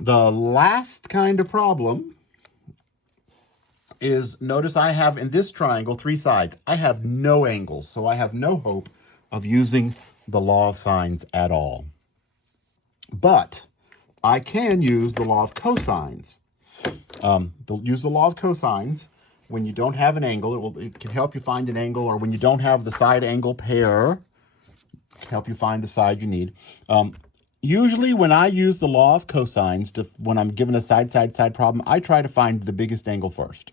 The last kind of problem is, notice I have in this triangle 3 sides. I have no angles, so I have no hope of using the law of sines at all. But I can use the law of cosines. Use the law of cosines when you don't have an angle. It can help you find an angle, or when you don't have the side angle pair, help you find the side you need. Usually when I use the law of cosines, when I'm given a side problem, I try to find the biggest angle first.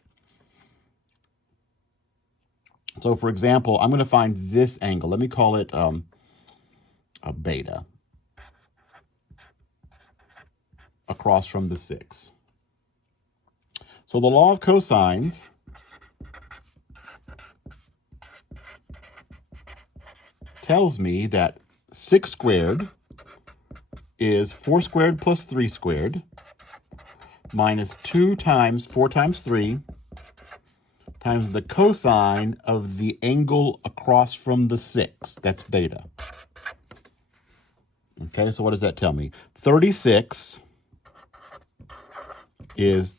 So for example, I'm going to find this angle. Let me call it a beta across from the 6. So the law of cosines tells me that 6 squared is 4 squared plus 3 squared minus 2 times 4 times 3 times the cosine of the angle across from the 6. That's beta. Okay, so what does that tell me? 36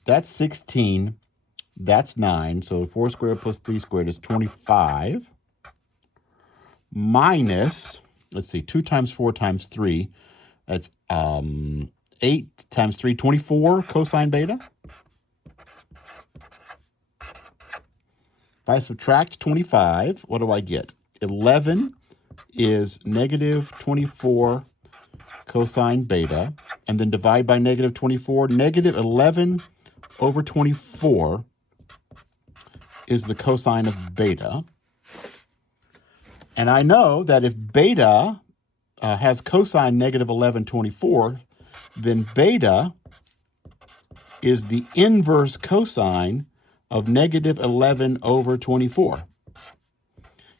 that's 16, that's 9, so 4 squared plus 3 squared is 25, minus, let's see, 2 times 4 times 3, that's 8 times 3, 24 cosine beta. If I subtract 25, what do I get? 11 is negative 24 cosine beta, and then divide by negative 24. Negative 11 over 24 is the cosine of beta. And I know that if beta has cosine negative 11/24, then beta is the inverse cosine of negative 11 over 24.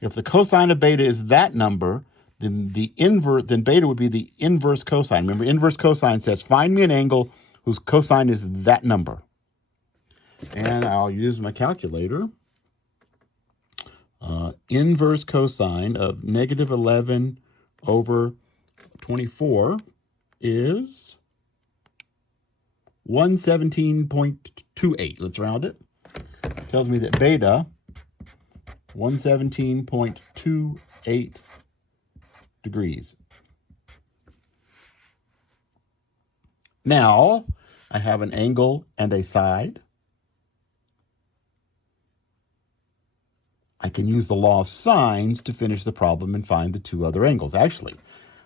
If the cosine of beta is that number, then beta would be the inverse cosine. Remember, inverse cosine says find me an angle whose cosine is that number. And I'll use my calculator. Inverse cosine of negative 11 over 24 is 117.28. Let's round it. Tells me that beta 117.28 degrees. Now I have an angle and a side. I can use the law of sines to finish the problem and find the 2 other angles. Actually,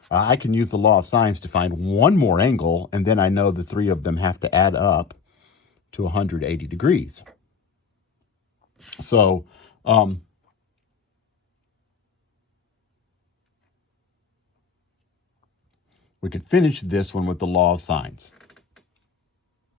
I can use the law of sines to find one more angle, and then I know the 3 of them have to add up to 180 degrees. So, we could finish this one with the law of sines.